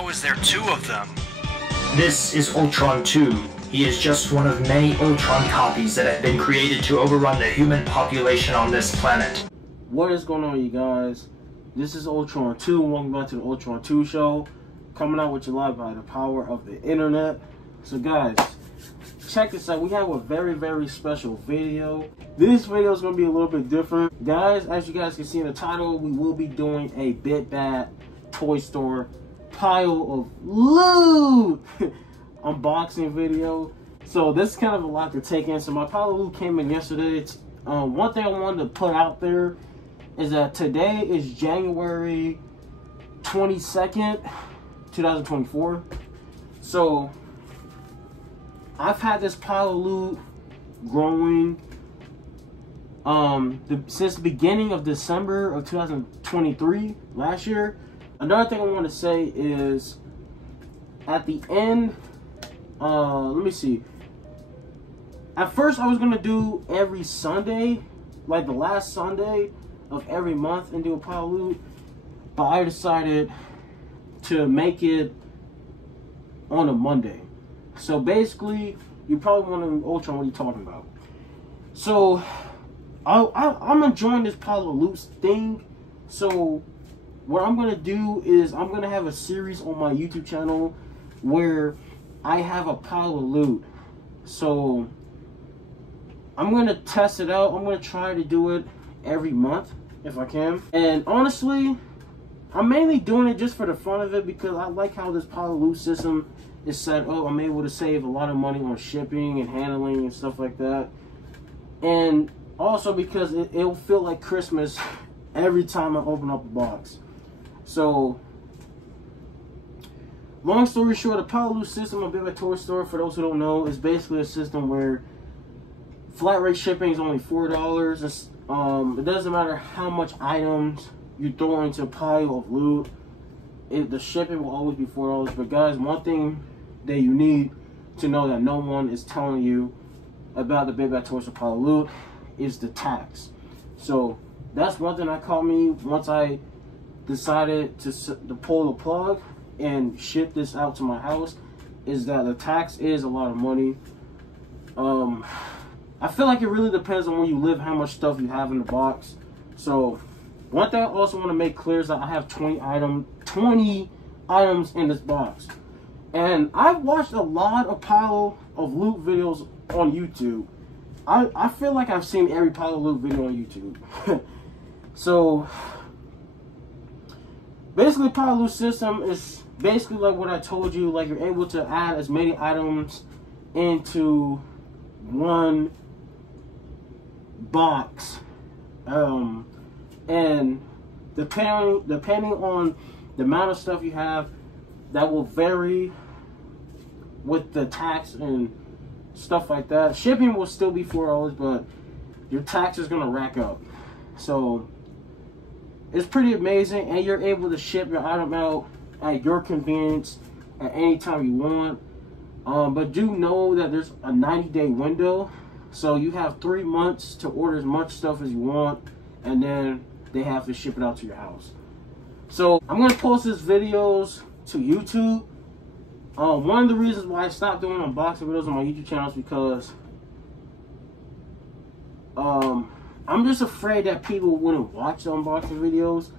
How is there two of them? This is Ultron 2. He is just one of many Ultron copies that have been created to overrun the human population on this planet. What is going on, you guys? This is Ultron 2, and welcome back to the Ultron 2 show. Coming out with you live by the power of the internet. So guys, check this out. We have a very, very special video. This video is going to be a little bit different. Guys, as you guys can see in the title, we will be doing a Bit Bad Toy Store pile of loot unboxing video. So this is kind of a lot to take in. So my pile of loot came in yesterday. One thing I wanted to put out there is that today is January 22nd, 2024. So I've had this pile of loot growing since the beginning of December of 2023, last year. Another thing I want to say is at the end, let me see. At first I was going to do every Sunday, like the last Sunday of every month, and do a pile of loot. But I decided to make it on a Monday. So basically, you probably wondering, Ultron, what are you talking about? So I'm enjoying this pile of loot thing. So what I'm going to do is I'm going to have a series on my YouTube channel where I have a pile of loot. So I'm going to test it out. I'm going to try to do it every month if I can. And honestly, I'm mainly doing it just for the fun of it because I like how this pile of loot system is set up. I'm able to save a lot of money on shipping and handling and stuff like that. And also because it'll feel like Christmas every time I open up a box. So, long story short, the pile of loot system of BitBad Toy Store, for those who don't know, is basically a system where flat rate shipping is only $4. It doesn't matter how much items you throw into a pile of loot, the shipping will always be $4. But guys, one thing that you need to know that no one is telling you about the BitBad Toy Store pile of loot is the tax. So that's one thing that caught me once I decided to pull the plug and ship this out to my house, is that the tax is a lot of money. I feel like it really depends on where you live, how much stuff you have in the box. So one thing I also want to make clear is that I have 20 items in this box. And I've watched a lot of pile of loot videos on YouTube. I feel like I've seen every pile of loot video on YouTube. So basically, pile of loot system is basically like what I told you. Like, you're able to add as many items into one box, and depending on the amount of stuff you have, that will vary with the tax and stuff like that. Shipping will still be $4, but your tax is gonna rack up. So it's pretty amazing, and you're able to ship your item out at your convenience at any time you want. But do know that there's a 90-day window, so you have 3 months to order as much stuff as you want, and then they have to ship it out to your house. So I'm gonna post these videos to YouTube. One of the reasons why I stopped doing unboxing videos on my YouTube channel is because I'm just afraid that people wouldn't watch the unboxing videos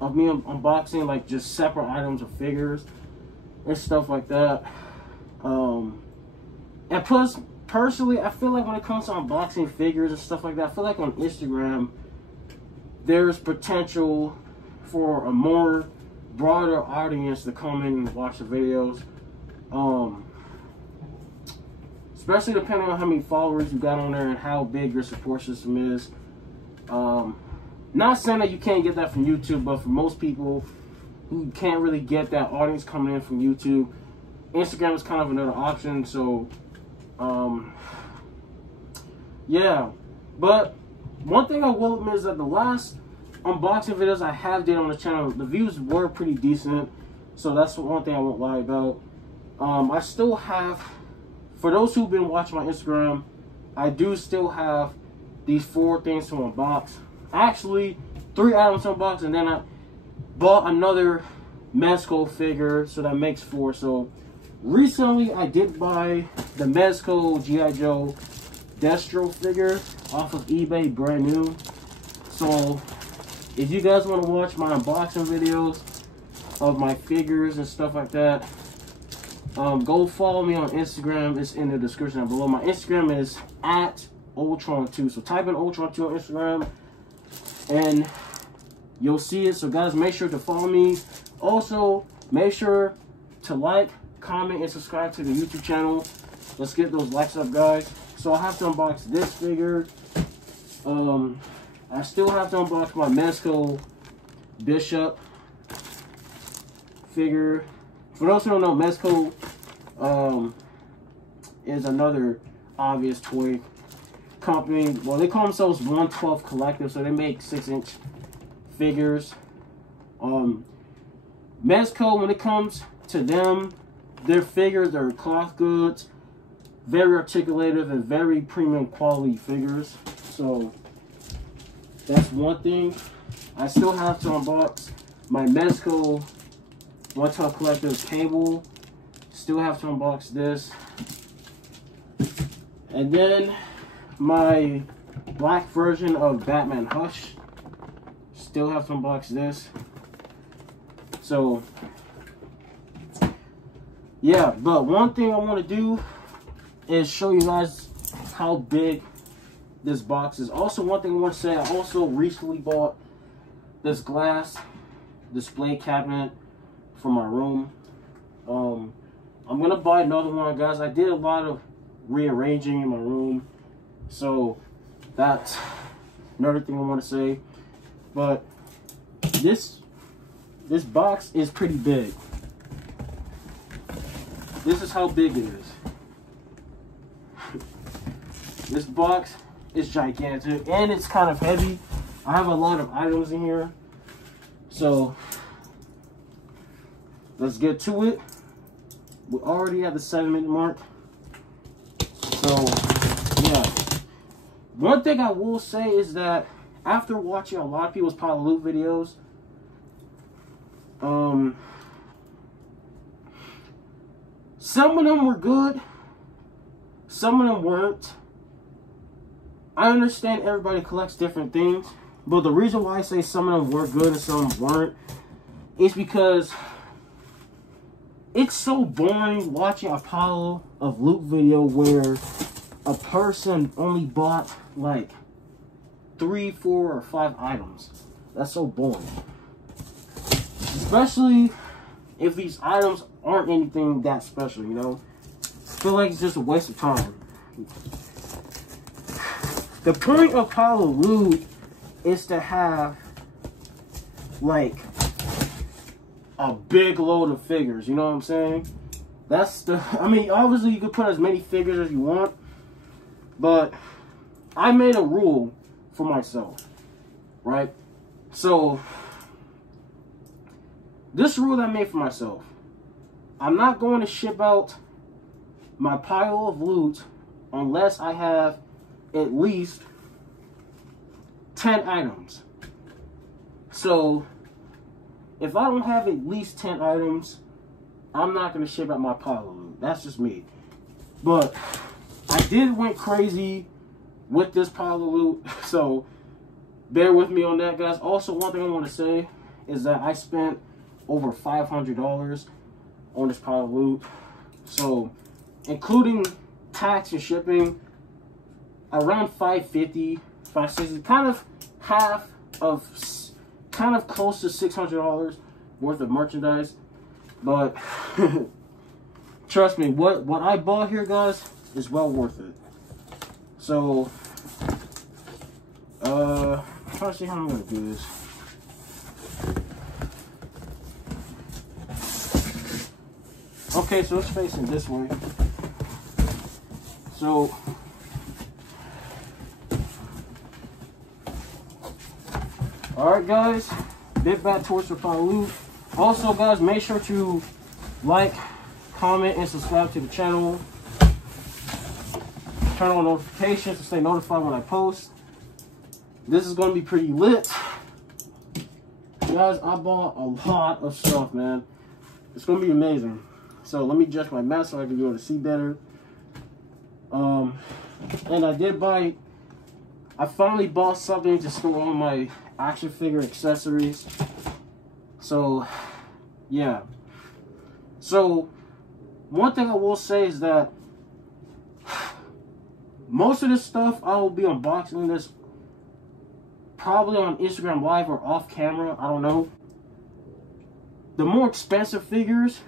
of me unboxing like just separate items or figures and stuff like that. And plus, personally, I feel like when it comes to unboxing figures and stuff like that, I feel like on Instagram there's potential for a more broader audience to come in and watch the videos. Especially depending on how many followers you got on there and how big your support system is. Not saying that you can't get that from YouTube, but for most people who can't really get that audience coming in from YouTube, Instagram is kind of another option. So yeah, but one thing I will admit is that the last unboxing videos I have did on the channel, the views were pretty decent. So that's one thing I won't lie about. I still have, for those who've been watching my Instagram, I do still have these 4 things to unbox. Actually, 3 items to unbox, and then I bought another Mezco figure, so that makes 4. So recently I did buy the Mezco G.I. Joe Destro figure off of eBay, brand new. So if you guys want to watch my unboxing videos of my figures and stuff like that, go follow me on Instagram. It's in the description down below. My Instagram is @Ultron2. So type in Ultron2 on Instagram and you'll see it. So guys, make sure to follow me. Also, make sure to like, comment, and subscribe to the YouTube channel. Let's get those likes up, guys. So I have to unbox this figure. I still have to unbox my Mezco Bishop figure. For those who don't know, Mezco is another obvious toy company. Well, they call themselves 1/12 Collective, so they make 6-inch figures. Mezco, when it comes to them, their figures are cloth goods, very articulated and very premium quality figures. So that's one thing. I still have to unbox my Mezco 1/12 Collective cable. Still have to unbox this. And then my black version of Batman Hush. Still have to unbox this. So yeah, but one thing I want to do is show you guys how big this box is. Also, one thing I want to say, I also recently bought this glass display cabinet for my room. I'm gonna buy another one, guys. I did a lot of rearranging in my room, so that's another thing I want to say. But this box is pretty big. This is how big it is. This box is gigantic and it's kind of heavy. I have a lot of items in here, so let's get to it. We're already at the 7-minute mark. So yeah, one thing I will say is that after watching a lot of people's Power Loot videos, some of them were good, some of them weren't. I understand everybody collects different things, but the reason why I say some of them were good and some of them weren't is because it's so boring watching a pile of loot video where a person only bought like 3, 4, or 5 items. That's so boring. Especially if these items aren't anything that special, you know? I feel like it's just a waste of time. The point of Power Loot is to have like a big load of figures, you know what I'm saying? That's the, I mean, obviously you could put as many figures as you want, but I made a rule for myself, right? So this rule that I made for myself, I'm not going to ship out my pile of loot unless I have at least 10 items. So if I don't have at least 10 items, I'm not going to ship out my pile of loot. That's just me. But I did went crazy with this pile of loot, so bear with me on that, guys. Also, one thing I want to say is that I spent over $500 on this pile of loot. So including tax and shipping, around $550, $560, kind of half of, kind of close to $600 worth of merchandise. But trust me, what I bought here, guys, is well worth it. So I'm trying to see how I'm gonna do this. Okay, so it's facing this way. So alright, guys, bit back towards the Power Loot. Also, guys, make sure to like, comment, and subscribe to the channel. Turn on notifications to stay notified when I post. This is going to be pretty lit. Guys, I bought a lot of stuff, man. It's gonna be amazing. So let me adjust my mask so I can be able to see better. And I finally bought something to store all my action figure accessories. So, yeah. So, one thing I will say is that most of this stuff I will be unboxing this probably on Instagram Live or off camera. I don't know. The more expensive figures,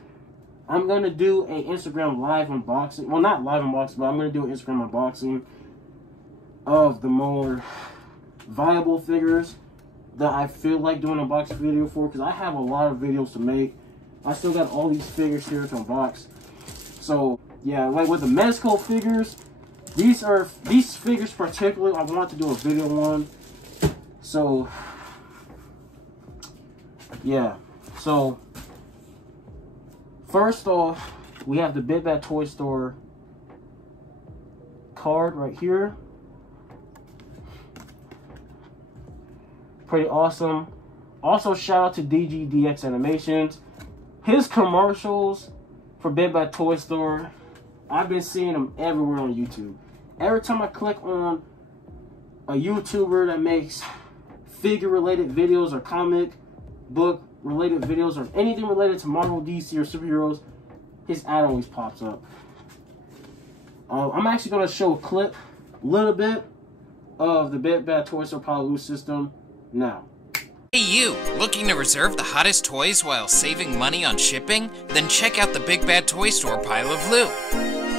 I'm going to do an Instagram Live unboxing. Well, not live unboxing, but I'm going to do an Instagram unboxing of the more viable figures that I feel like doing an unboxing video for, because I have a lot of videos to make. I still got all these figures here to unbox. So, yeah, like with the Mezco figures, these figures particularly, I want to do a video on. So, yeah. So, first off, we have the Big Bad Toy Store card right here. Pretty awesome. Also, shout out to DGDX Animations. His commercials for Big Bad Toy Store, I've been seeing them everywhere on YouTube. Every time I click on a YouTuber that makes figure-related videos or comic book-related videos or anything related to Marvel, DC, or superheroes, his ad always pops up. I'm actually going to show a clip, a little bit, of the Big Bad Toy Store Power Loot system now. Hey you, looking to reserve the hottest toys while saving money on shipping? Then check out the Big Bad Toy Store Pile of Loot.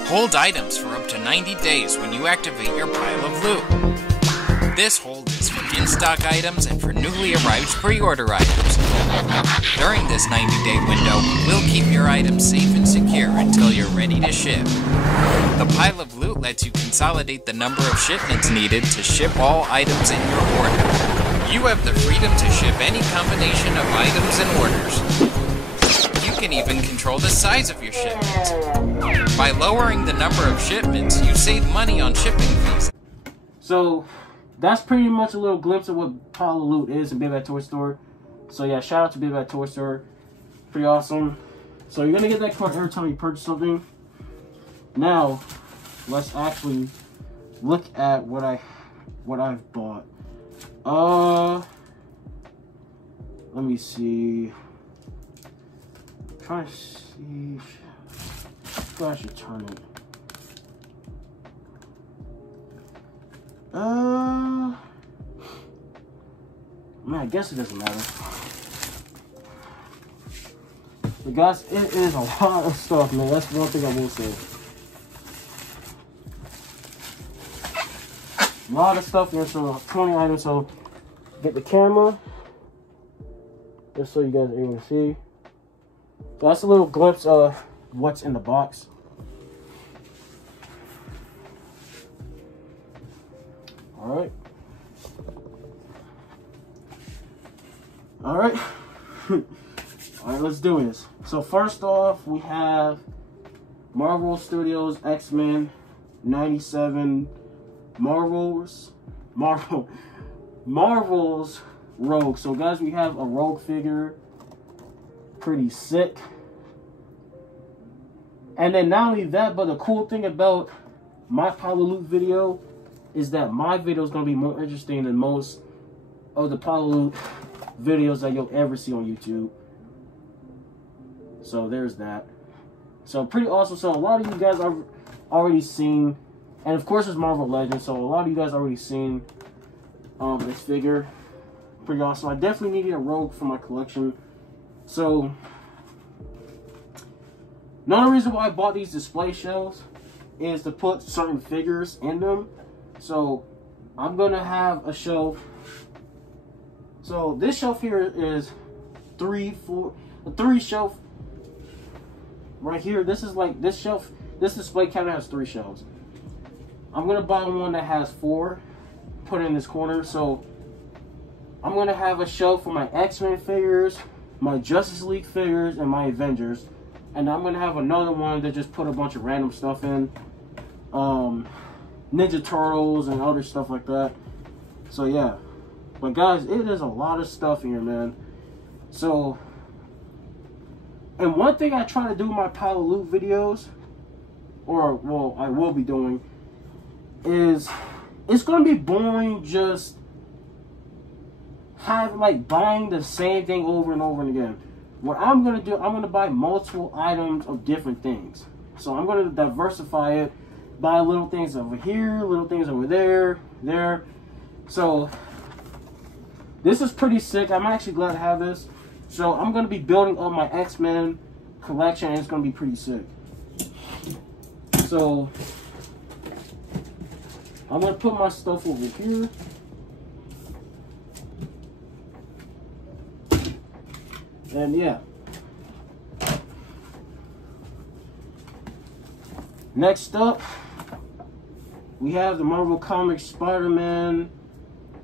Hold items for up to 90 days when you activate your Pile of Loot. This hold is for in-stock items and for newly arrived pre-order items. During this 90-day window, we'll keep your items safe and secure until you're ready to ship. The Pile of Loot lets you consolidate the number of shipments needed to ship all items in your order. You have the freedom to ship any combination of items and orders. You can even control the size of your shipments. By lowering the number of shipments, you save money on shipping fees. So, that's pretty much a little glimpse of what Pile of Loot is in Big Bad Toy Store. So yeah, shout out to Big Bad Toy Store. Pretty awesome. So you're gonna get that card every time you purchase something. Now, let's actually look at what I've bought. Let me see. I'm trying to see. I should turn it. Man, I guess it doesn't matter. But guys, it is a lot of stuff, man. That's one thing I will say. A lot of stuff here, so 20 items. So get the camera, just so you guys are able to see. So that's a little glimpse of what's in the box. Alright. Alright. Alright, let's do this. So first off, we have Marvel Studios X-Men 97 Marvel's Rogue. So guys, we have a Rogue figure. Pretty sick. And then not only that, but the cool thing about my Power Loot video is that my video is going to be more interesting than most of the Power Loot videos that you'll ever see on YouTube. So there's that. So pretty awesome. So a lot of you guys have already seen, and of course it's Marvel Legends, so a lot of you guys already seen this figure. Pretty awesome. I definitely needed a Rogue for my collection. So another reason why I bought these display shelves is to put certain figures in them. So I'm gonna have a shelf. So this shelf here is three shelf right here. This is like this shelf. This display cabinet has 3 shelves. I'm gonna buy one that has 4. Put it in this corner. So I'm gonna have a shelf for my X-Men figures, my Justice League figures, and my Avengers. And I'm gonna have another one that just put a bunch of random stuff in. Ninja Turtles and other stuff like that. So yeah. But guys, it is a lot of stuff here, man. So, and one thing I try to do in my Power Loop videos, or well, I will be doing, is it's gonna be boring just buying the same thing over and over and again. What I'm gonna do, I'm gonna buy multiple items of different things. So I'm gonna diversify it, buy little things over here, little things over there, there. So this is pretty sick. I'm actually glad to have this. So I'm gonna be building up my X-Men collection, and it's gonna be pretty sick. So I'm gonna put my stuff over here. And yeah. Next up, we have the Marvel Comics Spider-Man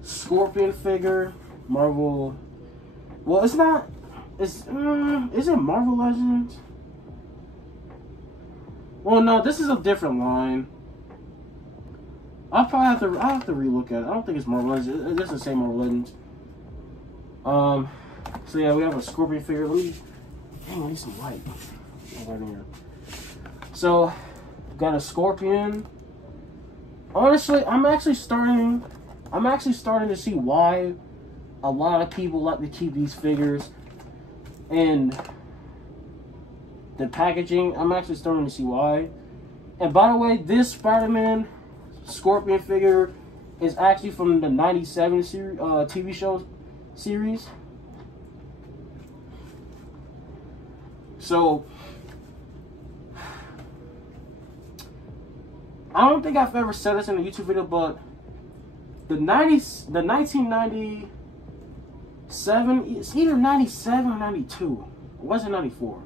Scorpion figure. Marvel, well, it's not, is it Marvel Legends? Well, no, this is a different line. I'll have to relook at it. I don't think it's Marvel Legends. It doesn't say Marvel Legends. So yeah, we have a Scorpion figure. I need some light. Right here. So, got a Scorpion. Honestly, I'm actually starting to see why a lot of people like to keep these figures. And the packaging, I'm actually starting to see why. And by the way, this Spider-Man Scorpion figure is actually from the '97 series, TV show series. So I don't think I've ever said this in a YouTube video, but the 1997, it's either 97 or 92. It wasn't 94.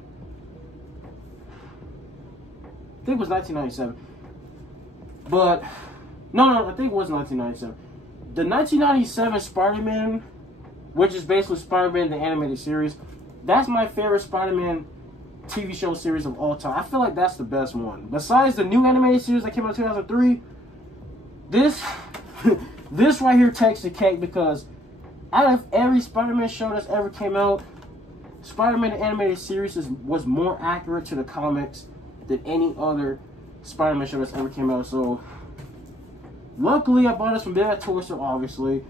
I think it was 1997. But no, I think it was 1997. The 1997 Spider-Man, which is basically Spider-Man the animated series, that's my favorite Spider-Man TV show series of all time. I feel like that's the best one. Besides the new animated series that came out in 2003, this this right here takes the cake, because out of every Spider-Man show that's ever came out, Spider-Man the animated series was more accurate to the comics than any other Spider-Man show that's ever came out. So luckily I bought this from Big Bad Toy Store, obviously,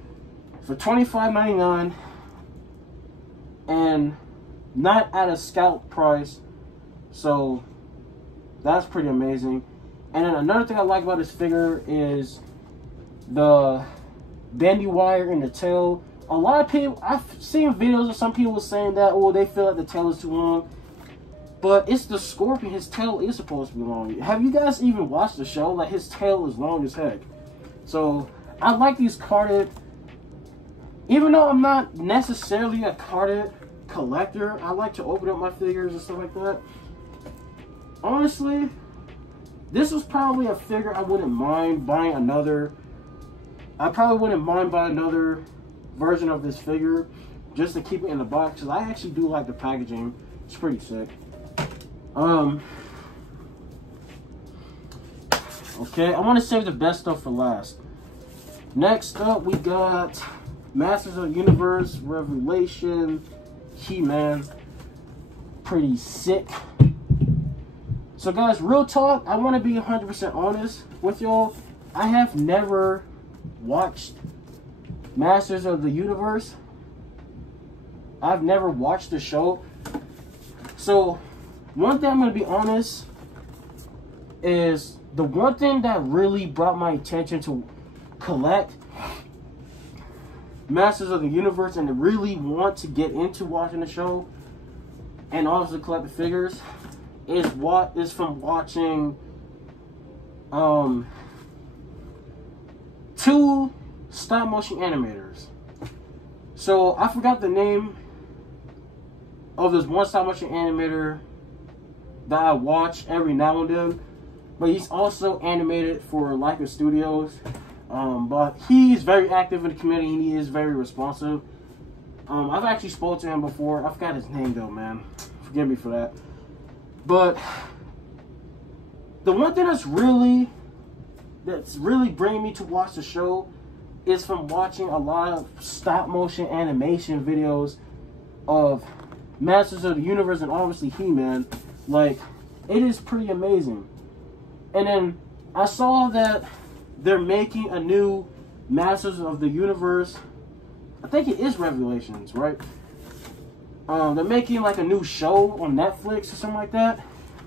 for $25.99, and not at a scalp price. So that's pretty amazing. And then another thing I like about this figure is the bendy wire in the tail. A lot of people, I've seen videos of some people saying that, oh, they feel like the tail is too long. But it's the Scorpion, his tail is supposed to be long. Have you guys even watched the show? Like, his tail is long as heck. So I like these carded, even though I'm not necessarily a carded collector, I like to open up my figures and stuff like that. Honestly, this was probably a figure I wouldn't mind buying another. I probably wouldn't mind buying another version of this figure just to keep it in the box, because I actually do like the packaging. It's pretty sick. Okay, I want to save the best stuff for last. Next up, we got Masters of the Universe Revelation He-Man. Pretty sick. So guys, real talk, I want to be 100% honest with y'all. I have never watched Masters of the Universe. I've never watched the show. So one thing I'm going to be honest is, the one thing that really brought my attention to collect Masters of the Universe and to really want to get into watching the show and also collect the figures is from watching two stop motion animators. So I forgot the name of this one stop motion animator that I watch every now and then, but he's also animated for Leica Studios. But he's very active in the community and he is very responsive. I've actually spoke to him before. I forgot his name though, man. Forgive me for that. But the one thing that's really bringing me to watch the show is from watching a lot of stop motion animation videos of Masters of the Universe and obviously He-Man. Like, it is pretty amazing. And then I saw that they're making a new Masters of the Universe. I think it is Revelations, right? They're making like a new show on Netflix or something like that.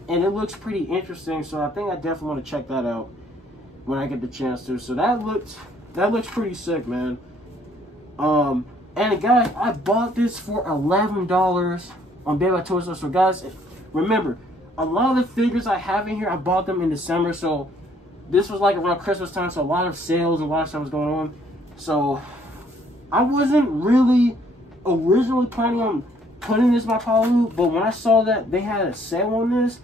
And it looks pretty interesting, so I think I definitely want to check that out when I get the chance to. So that looks pretty sick, man. And guys, I bought this for $11 on Baby Toy Store. So guys, remember, a lot of the figures I have in here, I bought them in December. So this was like around Christmas time, so a lot of sales and a lot of stuff was going on. So I wasn't really originally planning on putting this in my Power Loop, but when I saw that they had a sale on this,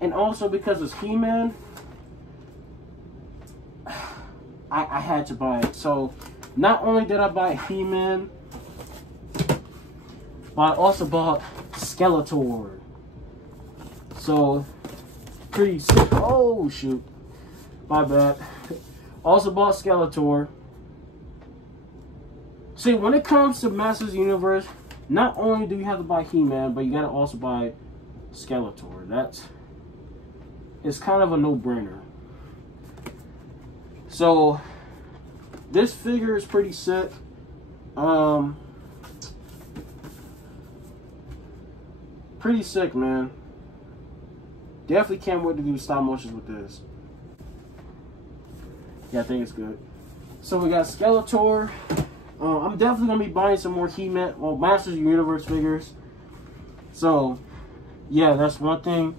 and also because it's He-Man, I had to buy it. So not only did I buy He-Man, but I also bought Skeletor. So pretty sick. Oh shoot, my bad. Also bought Skeletor. See, when it comes to Masters of the Universe, not only do you have to buy He-Man, but you gotta also buy Skeletor. It's kind of a no-brainer. So this figure is pretty sick. Pretty sick, man. Definitely can't wait to do stop motions with this. Yeah, I think it's good. So we got Skeletor. I'm definitely gonna be buying some more He-Man, well, Masters of the Universe figures. So yeah, that's one thing.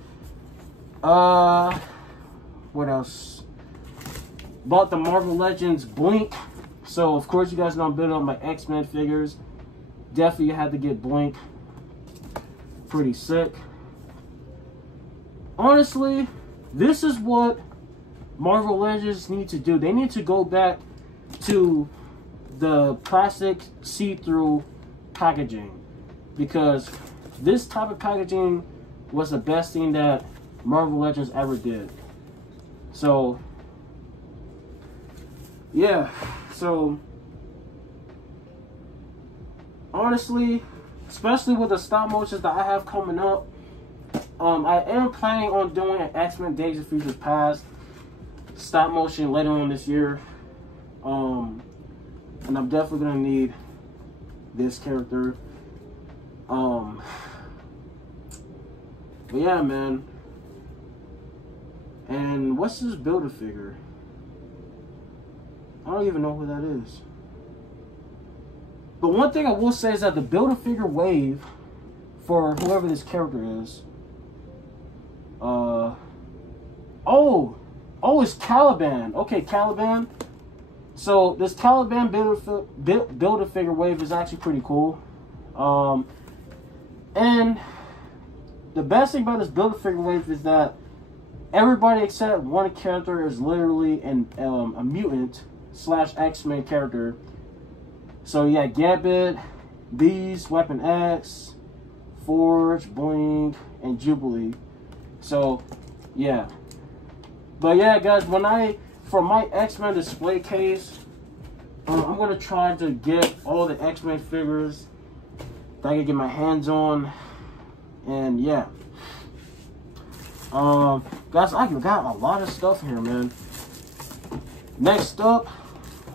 What else? Bought the Marvel Legends Blink. So of course you guys know I'm building up my X-Men figures. Definitely had to get Blink. Pretty sick. Honestly, this is what Marvel Legends need to do. They need to go back to the plastic see-through packaging, because this type of packaging was the best thing that Marvel Legends ever did. So yeah, so honestly, especially with the stop motions that I have coming up, I am planning on doing an X-Men Days of Futures Past stop motion later on this year. And I'm definitely gonna need this character. But yeah, man. And what's this Build-A-Figure? I don't even know who that is. But one thing I will say is that the Build-A-Figure wave for whoever this character is, oh, it's Caliban. Okay, Caliban. So this Caliban Build-A-Figure wave is actually pretty cool. And the best thing about this Build-A-Figure wave is that everybody except one character is literally a mutant / X-Men character. So you got Gambit, Beast, Weapon X, Forge, Blink, and Jubilee. So yeah. But yeah, guys, for my X-Men display case, I'm gonna try to get all the X-Men figures that I can get my hands on. And yeah, guys, I got a lot of stuff here, man. Next up,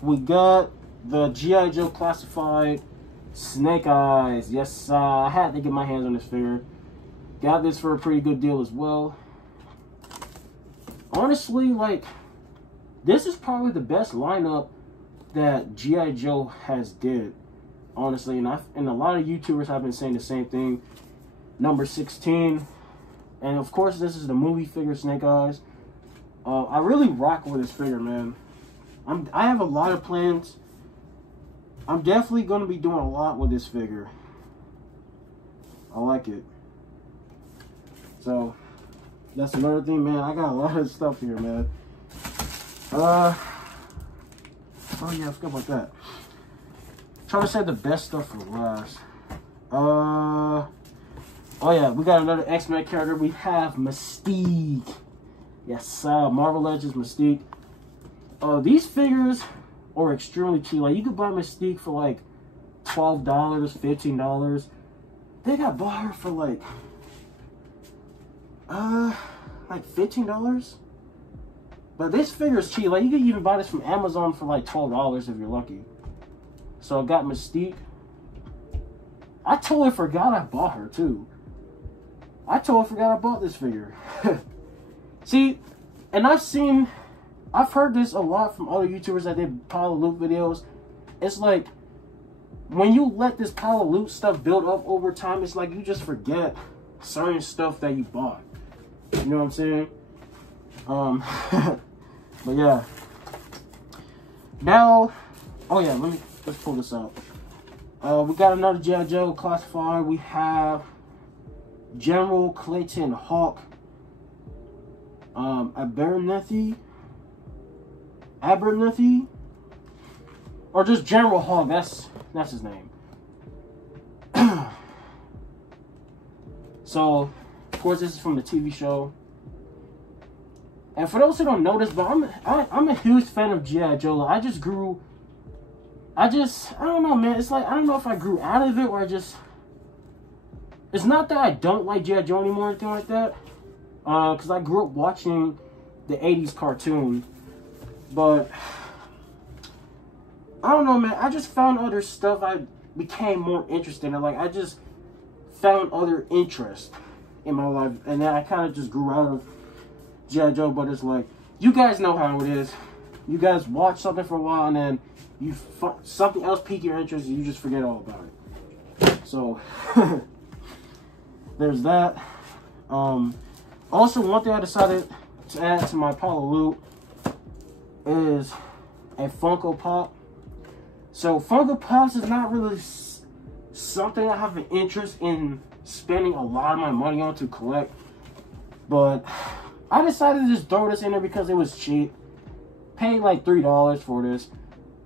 we got the G.I. Joe Classified Snake Eyes. Yes, I had to get my hands on this figure. Got this for a pretty good deal as well. Honestly, like, this is probably the best lineup that G.I. Joe has did. Honestly, and a lot of YouTubers have been saying the same thing. Number 16. And of course, this is the movie figure Snake Eyes. I really rock with this figure, man. I have a lot of plans. I'm definitely going to be doing a lot with this figure. I like it. So, that's another thing, man. I got a lot of stuff here, man. Oh yeah, I forgot about that. Trying to save the best stuff for last. Oh yeah, we got another X-Men character. We have Mystique. Yes, Marvel Legends Mystique. These figures are extremely cheap. Like, you could buy Mystique for like $12, $15. think I bought her for like $15. But this figure is cheap. Like, you can even buy this from Amazon for like $12 if you're lucky. So I got Mystique. I totally forgot I bought her too. I totally forgot I bought this figure. See, and I've heard this a lot from other YouTubers that did pile of loot videos. It's like, when you let this pile of loot stuff build up over time, it's like you just forget certain stuff that you bought. You know what I'm saying? But yeah. Now, oh yeah, let's pull this out. We got another G.I. Joe classifier. We have General Clayton Hawk, Abernethy, or just General Hawk. That's his name. So, of course, this is from the TV show. And for those who don't know this, but I'm a huge fan of G.I. Joe. I don't know, man. It's like, I don't know if I grew out of it or it's not that I don't like G.I. Joe anymore or anything like that. Because I grew up watching the 80s cartoon. But, I don't know, man. I just found other stuff I became more interested in. Like, I just found other interest in my life. And then I kind of just grew out of G.I. Joe. But it's like, you guys know how it is. You guys watch something for a while and then something else pique your interest and you just forget all about it. So, there's that. Also, one thing I decided to add to my pile of loot is a Funko Pop. So, Funko Pops is not really something I have an interest in spending a lot of my money on to collect. But I decided to just throw this in there because it was cheap. Paid like $3 for this.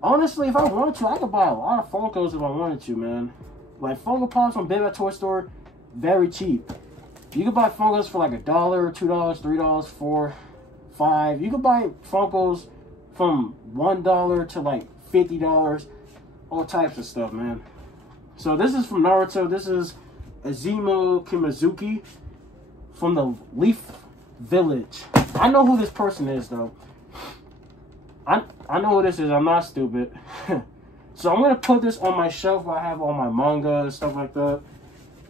Honestly, if I wanted to, I could buy a lot of Funkos if I wanted to, man. Like, Funko Pops from Big Bad Toy Store, very cheap. You could buy Funkos for like $1, $2, $3, $4, $5. You could buy Funkos from $1 to like $50. All types of stuff, man. So this is from Naruto. This is Azuma Kimazuki from the Leaf Village. I know who this person is, though. I know who this is. I'm not stupid. So I'm going to put this on my shelf where I have all my manga and stuff like that.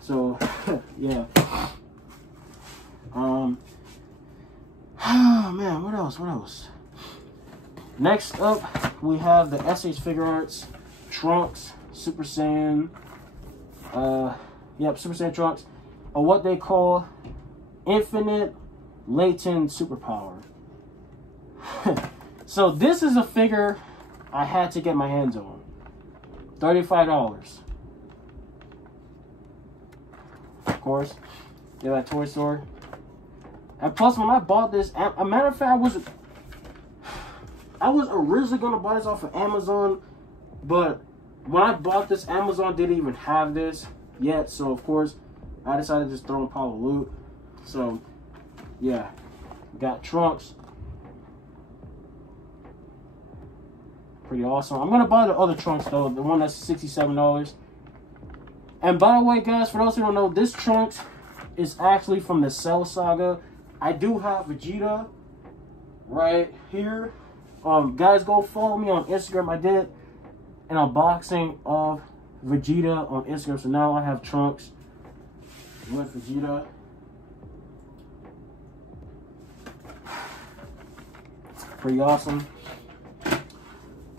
So, yeah. Oh, man. What else? Next up, we have the SH Figure Arts, Trunks, Super Saiyan. Super Saiyan Trunks. Or what they call Infinite Latent Superpower. So this is a figure I had to get my hands on. $35. Of course. They're at Toy Store. And plus, when I bought this, a matter of fact, I was originally going to buy this off of Amazon. But when I bought this, Amazon didn't even have this yet. So, of course, I decided to just throw in a pile of loot. So, yeah. Got Trunks. Pretty awesome. I'm going to buy the other Trunks, though. The one that's $67. And by the way, guys, for those who don't know, this Trunks is actually from the Cell Saga. I do have Vegeta right here. Guys, go follow me on Instagram. I did an unboxing of Vegeta on Instagram. So now I have Trunks with Vegeta. Pretty awesome.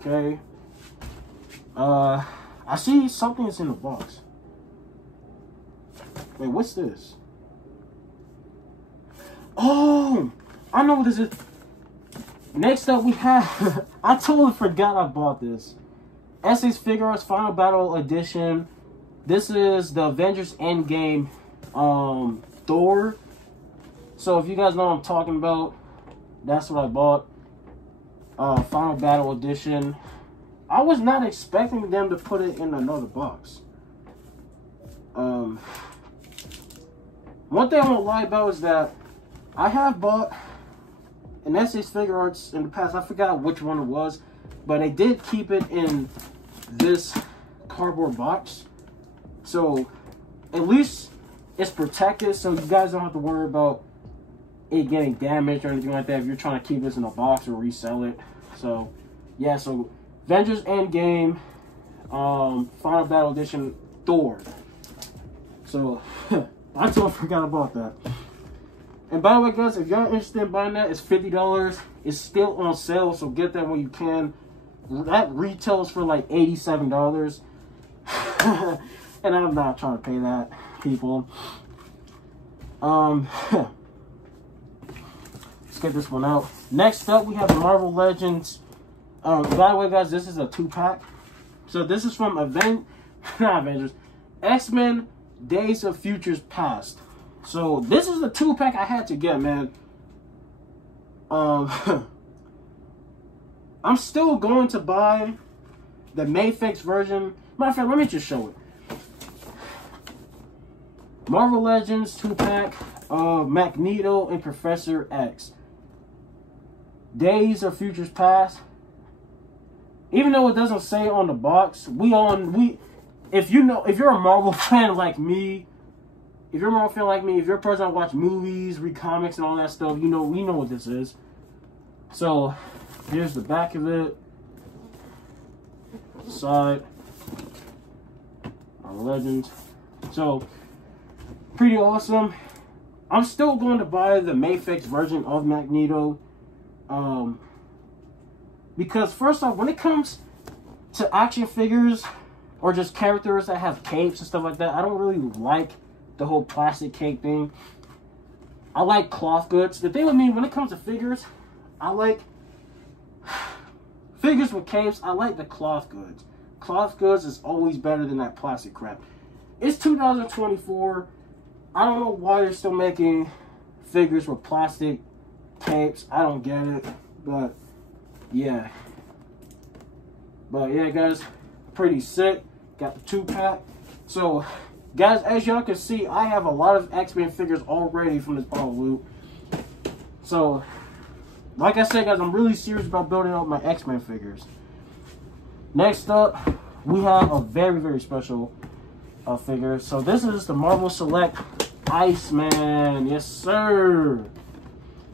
Okay. I see something is in the box. Wait, what's this? Oh, I know what this is. Next up, we have... I totally forgot I bought this. SH Figure Arts Final Battle Edition. This is the Avengers Endgame Thor. So if you guys know what I'm talking about, that's what I bought. Final Battle Edition. I was not expecting them to put it in another box. One thing I won't lie about is that I have bought an SH Figure Arts in the past. I forgot which one it was, but they did keep it in this cardboard box. So at least it's protected, so you guys don't have to worry about it getting damaged or anything like that if you're trying to keep this in a box or resell it. So yeah, so Avengers Endgame, Final Battle Edition Thor. So I totally forgot about that. And by the way, guys, if y'all interested in buying that, it's $50. It's still on sale, so get that when you can. That retails for like $87. And I'm not trying to pay that, people. Let's get this one out. Next up, we have the Marvel Legends. By the way, guys, this is a 2-pack. So this is from X-Men Days of Futures Past. So this is the 2-pack I had to get, man. I'm still going to buy the Mayfix version. Matter of fact, let me just show it. Marvel Legends 2-pack of Magneto and Professor X. Days of Futures Past. Even though it doesn't say on the box, if you're a Marvel fan like me, if you're a person that watch movies, read comics and all that stuff, we know what this is. So here's the back of it. Side. Marvel Legends. So pretty awesome. I'm still going to buy the Mayfix version of Magneto. Because first off, when it comes to action figures or just characters that have capes and stuff like that, I don't really like the whole plastic cape thing. I like cloth goods. The thing with me, when it comes to figures, I like figures with capes. I like the cloth goods. Cloth goods is always better than that plastic crap. It's 2024. I don't know why they're still making figures with plastic capes. I don't get it, but yeah. But yeah, guys, pretty sick. Got the 2-pack. So, guys, as y'all can see, I have a lot of X-Men figures already from this bottle loot. So, like I said, guys, I'm really serious about building up my X-Men figures. Next up, we have a very, very special figure. So, this is the Marvel Select Iceman. Yes, sir.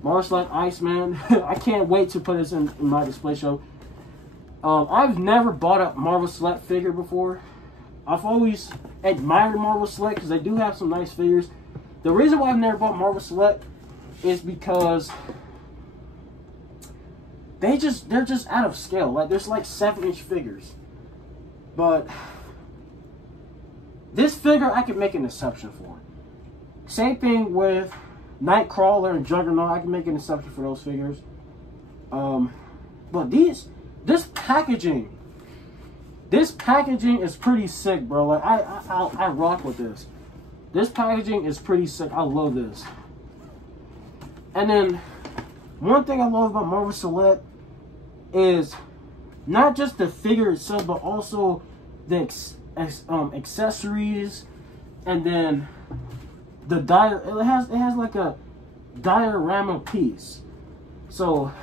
Marvel Select Iceman. I can't wait to put this in my display show. I've never bought a Marvel Select figure before. I've always admired Marvel Select because they do have some nice figures. The reason why I've never bought Marvel Select is because they're just out of scale. Like, there's like 7-inch figures. But this figure I can make an exception for. Same thing with Nightcrawler and Juggernaut. I can make an exception for those figures. But this packaging is pretty sick, bro. Like, I rock with this. This packaging is pretty sick. I love this. And then one thing I love about Marvel Select is not just the figure itself, but also the accessories, and then the it has like a diorama piece. So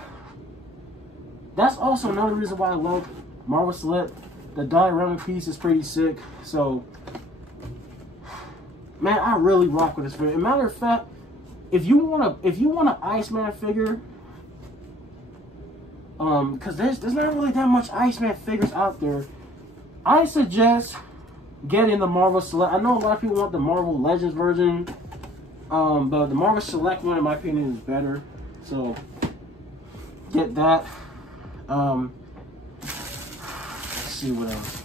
that's also another reason why I love Marvel Select. The diorama piece is pretty sick. So, man, I really rock with this figure. As a matter of fact, if you want an Iceman figure, because there's not really that much Iceman figures out there, I suggest getting the Marvel Select. I know a lot of people want the Marvel Legends version, but the Marvel Select one, in my opinion, is better. So get that. Let's see what else.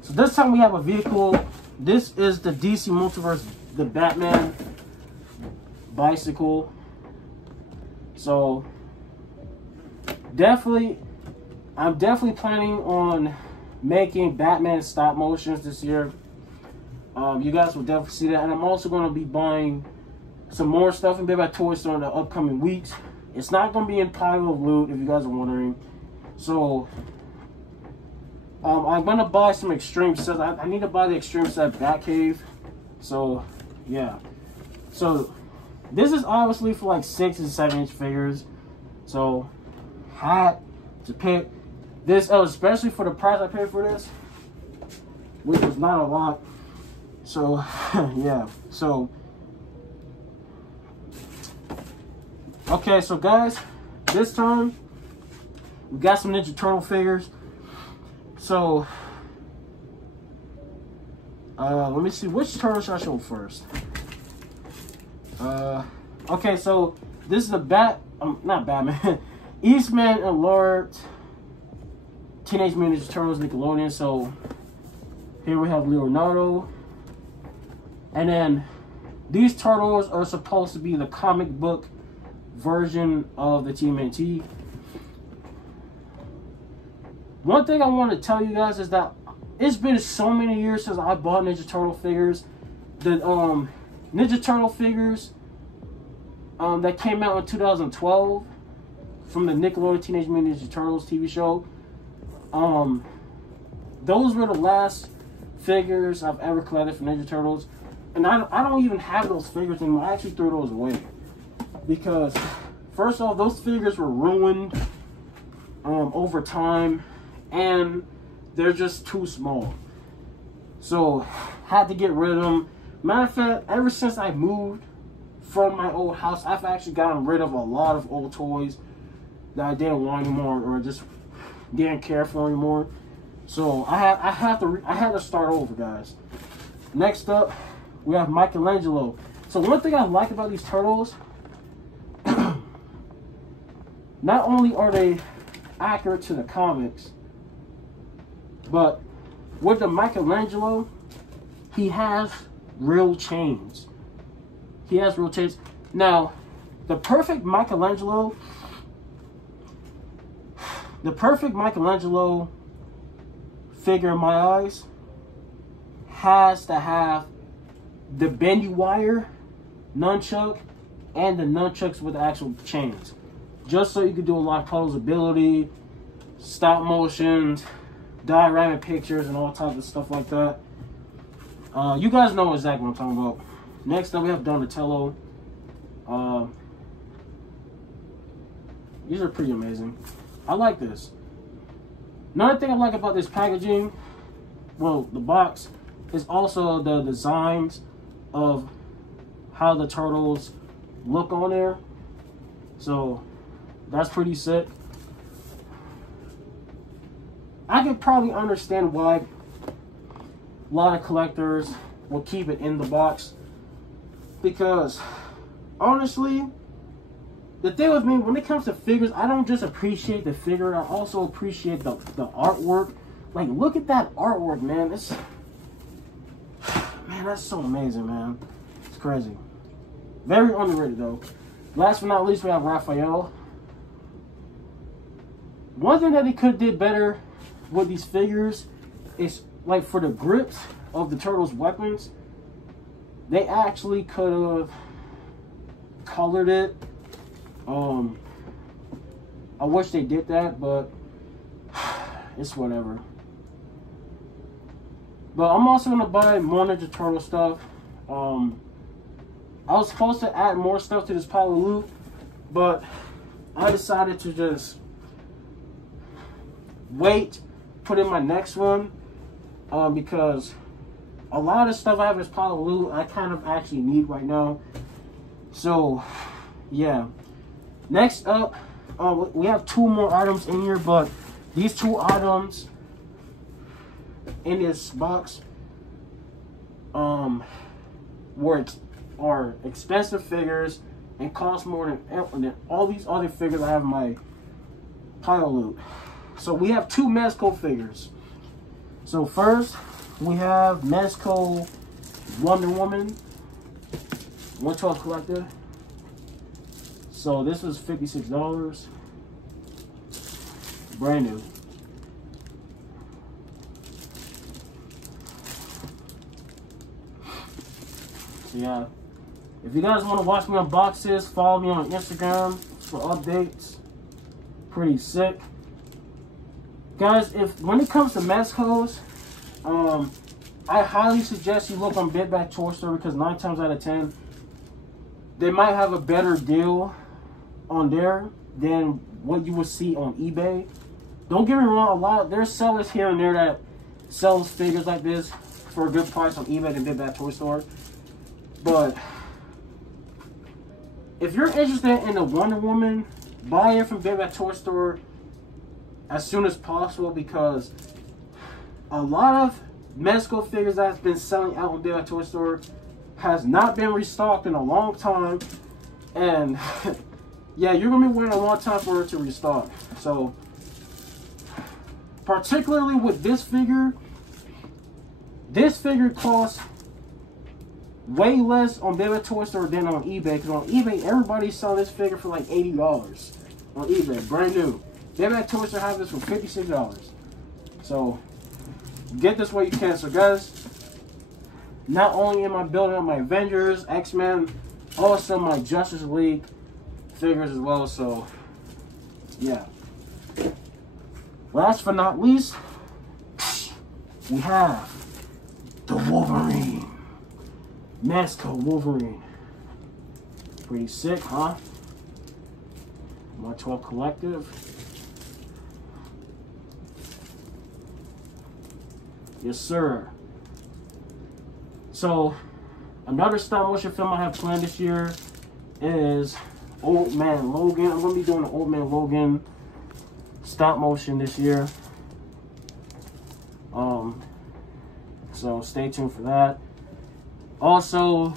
So this time we have a vehicle. This is the DC Multiverse, the Batman bicycle. So I'm definitely planning on making Batman stop motions this year. You guys will definitely see that. And I'm also going to be buying some more stuff in Big Bad Toy Store in the upcoming weeks. It's not going to be in pile of loot, if you guys are wondering. So I'm going to buy some extreme sets. I need to buy the extreme set Batcave. So yeah. So this is obviously for like 6 and 7-inch figures. So had to pick this up, especially for the price I paid for this, which was not a lot. So, yeah. So, okay, so guys, this time we got some Ninja Turtle figures. So, let me see, which turtle should I show first? Okay, so this is the not Batman, Eastman and Lord Teenage Mutant Ninja Turtles Nickelodeon. So here we have Leonardo, and then these turtles are supposed to be the comic book version of the TMNT. One thing I want to tell you guys is that it's been so many years since I bought Ninja Turtle figures. The Ninja Turtle figures that came out in 2012 from the Nickelodeon Teenage Mutant Ninja Turtles TV show. Those were the last figures I've ever collected for Ninja Turtles, and I don't even have those figures anymore. I actually threw those away because, first off, those figures were ruined over time, and they're just too small. So had to get rid of them. Matter of fact, ever since I moved from my old house, I've actually gotten rid of a lot of old toys that I didn't want anymore, or just didn't care for anymore. So I had to start over, guys. Next up, we have Michelangelo. So one thing I like about these turtles, not only are they accurate to the comics, but with the Michelangelo, he has real chains. He has real chains. Now, the perfect Michelangelo figure in my eyes has to have the bendy wire nunchuck and the nunchucks with the actual chains, just so you can do a lot of posability, stop motions, dioramic pictures, and all types of stuff like that. You guys know exactly what I'm talking about. Next up, we have Donatello. These are pretty amazing. I like this. Another thing I like about this packaging, well, the box, is also the designs of how the turtles look on there. So that's pretty sick. I could probably understand why a lot of collectors will keep it in the box, because honestly, the thing with me, when it comes to figures, I don't just appreciate the figure, I also appreciate the artwork. Like, look at that artwork, man. Man, that's so amazing, man. It's crazy. Very underrated, though. Last but not least, we have Raphael. One thing that he could have did better with these figures is, like, for the grips of the turtles' weapons, they actually could have colored it. I wish they did that, but it's whatever. But I'm also gonna buy more Ninja Turtle stuff. I was supposed to add more stuff to this pile of loot, but I decided to just wait, put in my next one, because a lot of stuff I have in this pile of loot I kind of actually need right now. So yeah. Next up, we have two more items in here, but these two items in this box are expensive figures and cost more than all these other figures I have in my pile of loot. So we have two Mezco figures. So first, we have Mezco Wonder Woman 112 collector. So this was $56, brand new. So yeah, if you guys want to watch me unbox this, follow me on Instagram for updates. Pretty sick. Guys, when it comes to Mezcos, I highly suggest you look on Big Bad Toy Store, because 9 times out of 10, they might have a better deal on there than what you would see on eBay. Don't get me wrong, there's sellers here and there that sells figures like this for a good price on eBay than Big Bad Toy Store. But if you're interested in the Wonder Woman, buy it from Big Bad Toy Store as soon as possible, because a lot of Mezco figures that's been selling out in Big Bad Toy Store has not been restocked in a long time. And yeah, you're gonna be waiting a long time for it to restock. So particularly with this figure costs way less on Big Bad Toy Store than on eBay, because on eBay everybody's selling this figure for like $80 on eBay, brand new. Big Bad Toy Store have this for $56. So get this while you can. So guys, not only am I building up my Avengers, X-Men, also my Justice League figures as well. So yeah. Last but not least, we have the Wolverine. Mezco Wolverine. Pretty sick, huh? My 12 collective. Yes, sir. So, another stop motion film I have planned this year is Old Man Logan. I'm going to be doing the Old Man Logan stop motion this year. So stay tuned for that. Also,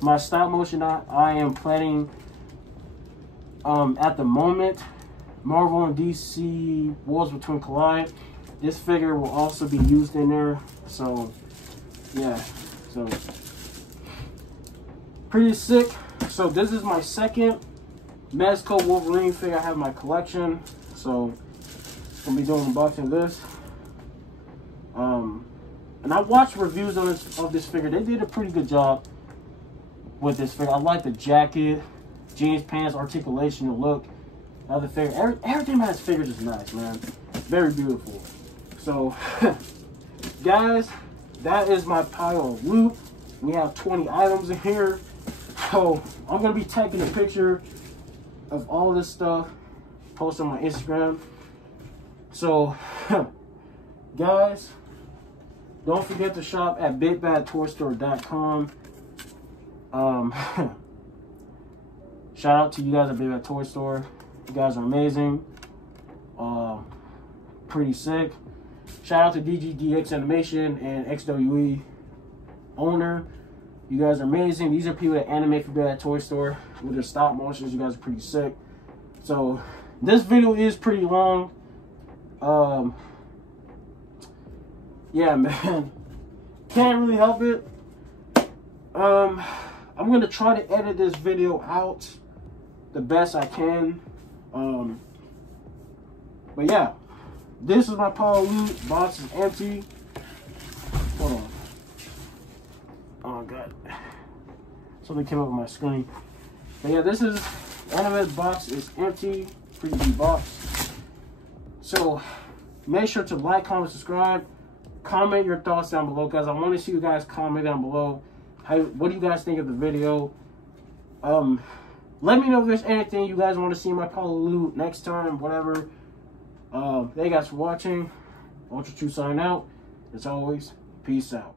my stop motion I am planning at the moment, Marvel and DC Worlds Between Collide. This figure will also be used in there. So yeah, so pretty sick. So this is my second Mezco Wolverine figure I have in my collection. So I'm gonna be doing unboxing of this. And I watched reviews on this figure. They did a pretty good job with this figure. I like the jacket, jeans, pants, articulation, the look of the figure. Everything about this figure is nice, man. Very beautiful. So, guys, that is my pile of loot. We have 20 items in here. So, I'm going to be taking a picture of all this stuff, post on my Instagram. So, guys, don't forget to shop at BigBadToyStore.com. Shout out to you guys at Big Bad Toy Store. You guys are amazing. Pretty sick. Shout out to DGDX Animation and XWE owner. You guys are amazing. These are people that animate for Big Bad Toy Store with their stop motions. You guys are pretty sick. So this video is pretty long. Yeah, man, can't really help it. I'm gonna try to edit this video out the best I can. But yeah, this is my power loot. Box is empty. Hold on. Oh god, something came up on my screen. But yeah, this is Animated box is empty. Pretty deep box. So make sure to like, comment, subscribe. Comment your thoughts down below, guys. I want to see you guys comment down below. What do you guys think of the video? Let me know if there's anything you guys want to see in my Paulo loot next time, whatever. Thank you guys for watching. Ultra True sign out. As always, peace out.